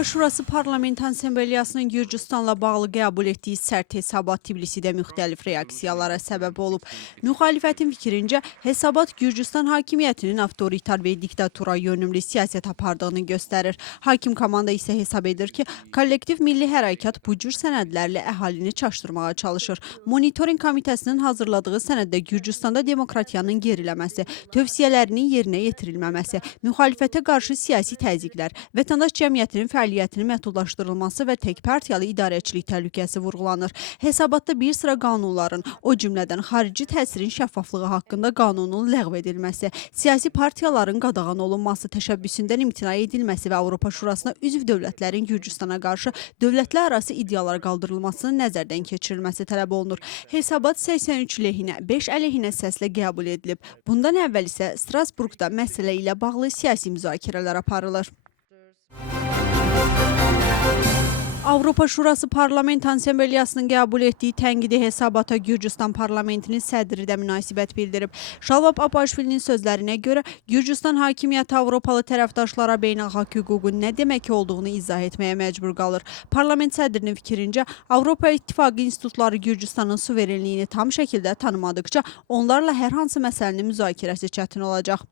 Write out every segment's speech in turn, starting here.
Avropa Şurası Parlament Assambleyasının Gürcüstanla bağlı qəbul etdiyi sərt hesabat Tbilisidə müxtəlif reaksiyalara səbəb olub. Müxalifətin fikrincə, hesabat Gürcüstan hakimiyyətinin avtoritar və diktatura yönümlü siyasət apardığını göstərir. Hakim komanda isə hesab edir ki, kollektiv milli hərəkat bu cür sənədlərlə əhalini çaşdırmağa çalışır. Monitoring komitəsinin hazırladığı sənəddə Gürcüstanda demokratiyanın geriləməsi, tövsiyələrinin yerinə yetirilməməsi, müxalifətə qarşı siyasi təzyiqlər, vətəndaş cəmiyyətinin fəaliyyətinin məhdudlaşdırılması və tək partiyalı idarəçilik təhlükəsi vurğulanır. Hesabatda bir sıra qanunların, o cümlədən xarici təsirin şəffaflığı haqqında qanunun ləğv edilməsi, siyasi partiyaların qadağan olunması təşəbbüsündən imtina edilməsi və Avropa Şurasına üzv dövlətlərin Gürcüstana qarşı dövlətlər arası iddialar qaldırılmasının nəzərdən keçirilməsi tələb olunur. Hesabat 83 lehinə, 5 əleyhinə səslə qəbul edilib. Bundan əvvəl isə Strasburqda məsələ ilə bağlı siyasi müzakirələr aparılır. Avropa Şurası Parlament Assambleyasının qəbul etdiyi tənqidi hesabata Gürcüstan parlamentinin sədri də münasibət bildirib. Şalvab Apaşvilinin sözlərinə görə Gürcüstan hakimiyyəti Avropalı tərəfdaşlara beynəlxalq hüququn nə demək olduğunu izah etməyə məcbur qalır. Parlament sədrinin fikrincə, Avropa İttifaqı institutları Gürcüstanın suverenliyini tam şəkildə tanımadıqca onlarla hər hansı məsələnin müzakirəsi çətin olacaq.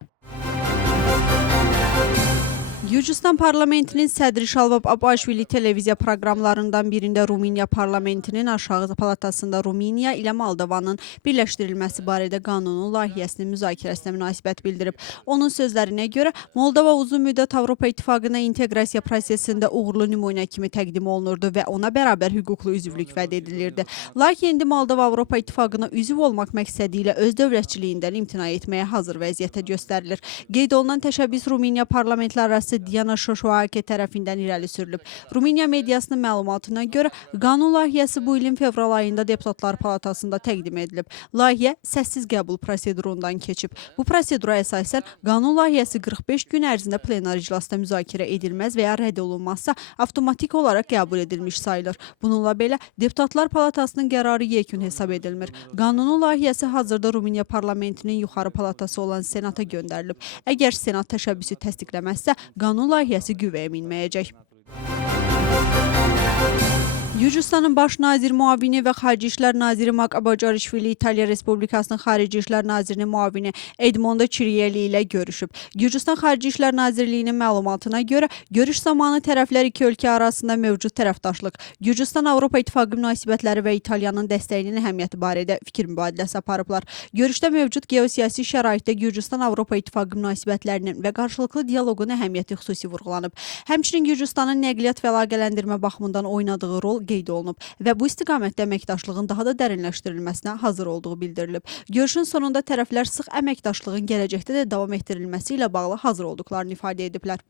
Gürcüstan parlamentinin sədri Şalvab Apaşvili televiziya proqramlarından birində Rumıniya parlamentinin aşağı palatasında Rumıniya ilə Moldovanın birləşdirilməsi barədə qanunun layihəsinin müzakirəsinə münasibət bildirib. Onun sözlərinə görə Moldova uzun müddət Avropa İttifaqına inteqrasiya prosesində uğurlu nümunə kimi təqdim olunurdu və ona bərabər hüquqlu üzvlük vəd edilirdi. Lakin indi Moldova Avropa İttifaqına üzv olmaq məqsədi ilə öz dövlətçiliyindən imtina etməyə hazır vəziyyətə göstərilir. Qeyd olunan təşəbbüs Rumıniya parlamentlər arası Diana Şoşoake tərəfindən irəli sürülüb. Rumıniya mediasının məlumatına görə qanun layihəsi bu ilin fevral ayında Deputatlar Palatasında təqdim edilib. Layihə səssiz qəbul prosedurundan keçib. Bu prosedura əsasən qanun layihəsi 45 gün ərzində plenar iclasda müzakirə edilməz və ya rədd olunmazsa avtomatik olaraq qəbul edilmiş sayılır. Bununla belə Deputatlar Palatasının qərarı yekun hesab edilmir. Qanunun layihəsi hazırda Rumıniya parlamentinin yuxarı palatası olan Senata göndərilib. Əgər Senat təşəbbüsü təsdiqləməzsə, qanun layihəsi qüvvəyə minməyəcək. Gürcüstanın baş nazir müavini və Xarici İşlər naziri Makabacarishvili İtaliya Respublikasının Xarici İşlər nazirinin müavini Edmondo Çiriyeli ilə görüşüb. Gürcüstan Xarici İşlər Nazirliyinin məlumatına görə görüş zamanı tərəflər iki ölkə arasında mövcud tərəfdaşlıq, Gürcüstan-Avropa İttifaqı münasibətləri və İtaliyanın dəstəyinin əhəmiyyəti barədə fikir mübadiləsi aparıblar. Görüşdə mövcud geosiyasi şəraitdə Gürcüstan-Avropa İttifaqı münasibətlərinin və qarşılıqlı dialoqun əhəmiyyəti xüsusi vurğulanıb. Həmçinin Gürcüstanın nəqliyyat və əlaqələndirmə baxımından oynadığı rol qeyd olunub və bu istiqamətdə əməkdaşlığın daha da dərinləşdirilməsinə hazır olduğu bildirilib. Görüşün sonunda tərəflər sıx əməkdaşlığın gələcəkdə də davam etdirilməsi ilə bağlı hazır olduqlarını ifadə ediblər.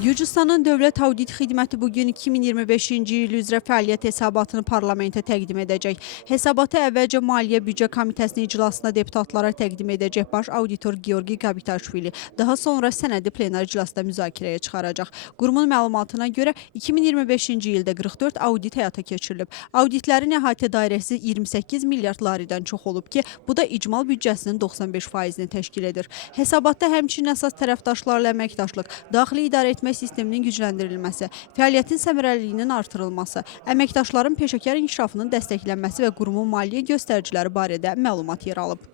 Gürcüstanın Dövlət Audit Xidməti bugün 2025-ci il üzrə fəaliyyət hesabatını parlamentə təqdim edəcək. Hesabatı əvvəlcə Maliyyə Büdcə Komitəsinin iclasında deputatlara təqdim edəcək baş auditor Georgi Gabitaşvili, daha sonra sənədi plenar iclasda müzakirəyə çıxaracaq. Qurumun məlumatına görə 2025-ci ildə 44 audit həyata keçirilib. Auditlərin əhatə dairəsi 28 milyard laridən çox olub ki, bu da icmal büdcəsinin 95%-ni təşkil edir. Hesabatda həmçinin əsas tərəfdaşlarla əməkdaşlıq, daxili idarə etmə sisteminin gücləndirilməsi, fəaliyyətin səmərəliliyinin artırılması, əməkdaşların peşəkar inkişafının dəstəklənməsi və qurumun maliyyə göstəriciləri barədə məlumat yer alıb.